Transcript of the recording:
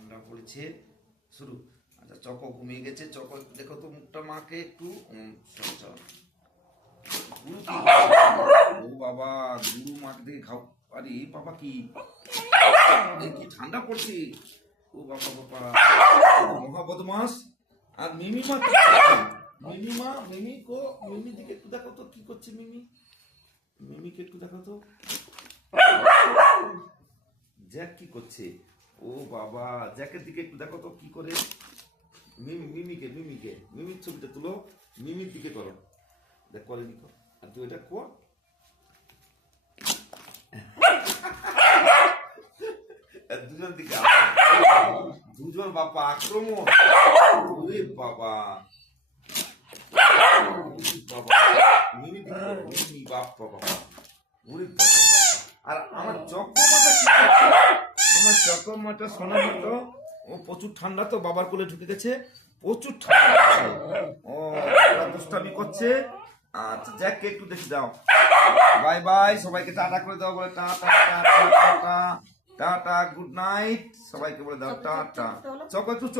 ঠান্ডা পড়েছে শুরু। আচ্ছা চকো ঘুমিয়ে গেছে, চকো দেখো তো মুখটা মাকে একটু। চল চল গুরু কি? ও বাবা, গুরু মাকে দেখে খাও। আরে বাবা কি কি ঠান্ডা পড়ছে। ও বাবা বাবা, মহা বদমাস। আর মিমিমা কি করছে? মিমিমা, মিমি কো, মিমি দিকে একটু দেখো তো কি করছে মিমি। মিমিকে একটু দেখো তো, জ্যাক কি করছে। ও বাবা, জ্যাকের দিকে একটু দেখো তো কি করে। মিমিকে মিমিকে মিমির ছবিটা তুলো, মিমির দিকে করো। দেখ করে দিকো, আর তুই এটা কর। দুজন দিকে দুজন বাবা আক্রমণ। ওরে বাবা, বাবা মিমি দিকে করো, মিমি বাবা বাবা। ওরে বাবা বাবা। আর আমার চক্কমাটা কি করছে? আমার চক্কমাটা সোনা মতো, ও প্রচুর ঠান্ডা তো, বাবার কোলে ঢুকে গেছে, প্রচুর ঠান্ডা লাগছে। ও দুষ্টামি করছে। আচ্ছা জ্যাককে একটু দেখে দাও। বাই বাই, সবাইকে টাটা করে দাও, বলে tata tata tata tata, good night সবাইকে বলে দাও টাটা। চকো একটু